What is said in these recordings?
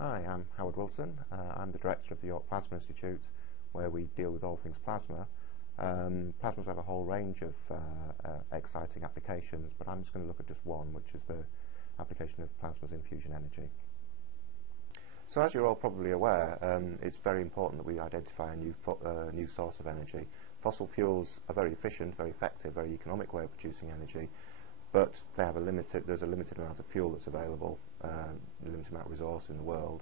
Hi, I'm Howard Wilson. I'm the director of the York Plasma Institute, where we deal with all things plasma. Plasmas have a whole range of exciting applications, but I'm just going to look at just one, which is the application of plasmas in fusion energy. So as you're all probably aware, it's very important that we identify a new source of energy. Fossil fuels are very efficient, very effective, very economic way of producing energy, but they have there's a limited amount of fuel that's available, a limited amount of resource in the world,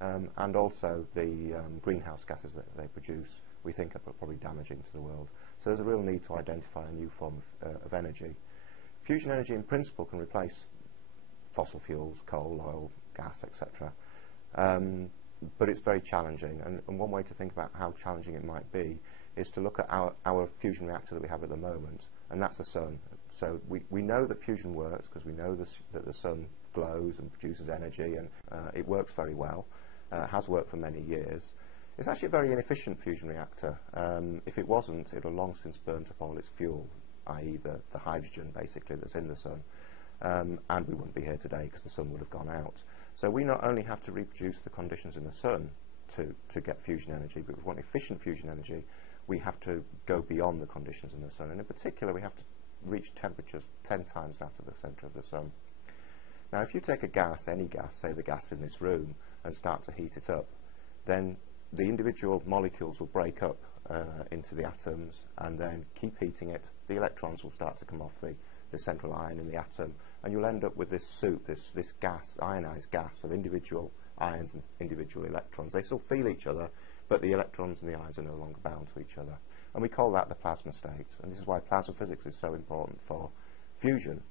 and also the greenhouse gases that they produce we think are probably damaging to the world. So there's a real need to identify a new form of energy. Fusion energy in principle can replace fossil fuels, coal, oil, gas, etc. But it's very challenging, and one way to think about how challenging it might be is to look at our fusion reactor that we have at the moment, and that's the sun. So we know that fusion works because we know that the sun glows and produces energy, and it works very well. Has worked for many years. It's actually a very inefficient fusion reactor. If it wasn't, it would have long since burnt up all its fuel, i.e. the hydrogen basically that's in the sun, and we wouldn't be here today because the sun would have gone out. So we not only have to reproduce the conditions in the sun to get fusion energy, but if we want efficient fusion energy, we have to go beyond the conditions in the sun, and in particular we have to reach temperatures 10 times that of the centre of the sun. Now if you take a gas, any gas, say the gas in this room, and start to heat it up, then the individual molecules will break up into the atoms and then keep heating it. The electrons will start to come off the central ion in the atom, and you'll end up with this soup, this gas, ionized gas of individual ions and individual electrons. They still feel each other, but the electrons and the ions are no longer bound to each other. And we call that the plasma state. And this is why plasma physics is so important for fusion,